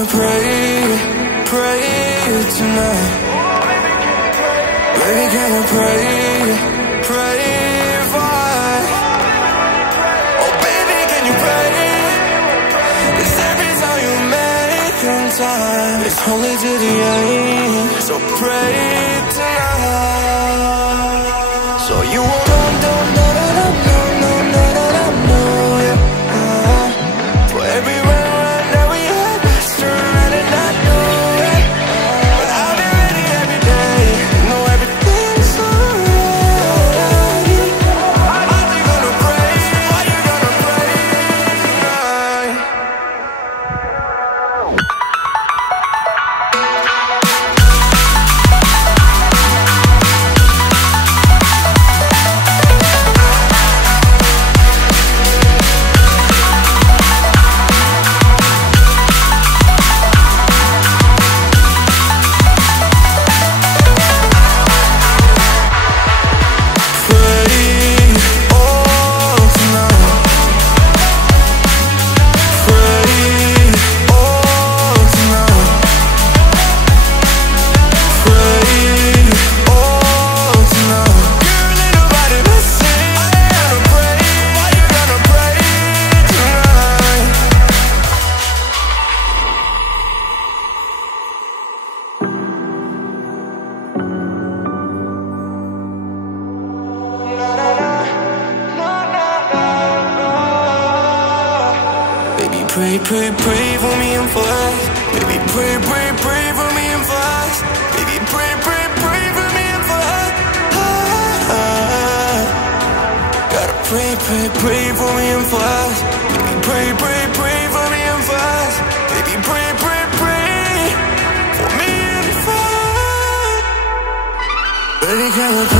you pray tonight? Baby, can you pray for? Oh baby, can you pray? 'Cause every time you make time, it's only to the end. So pray tonight. So you won't for every run that we had, let's turn around and not do it. But I'll be ready every day, know everything's alright. Are you gonna pray? Are you gonna pray tonight? Pray for me and for us. Baby, pray for me and for us. Baby, pray for me and for us. Gotta pray for me and for us. Baby, pray for me and for us. Baby, pray for me and for us. Baby, can you pray?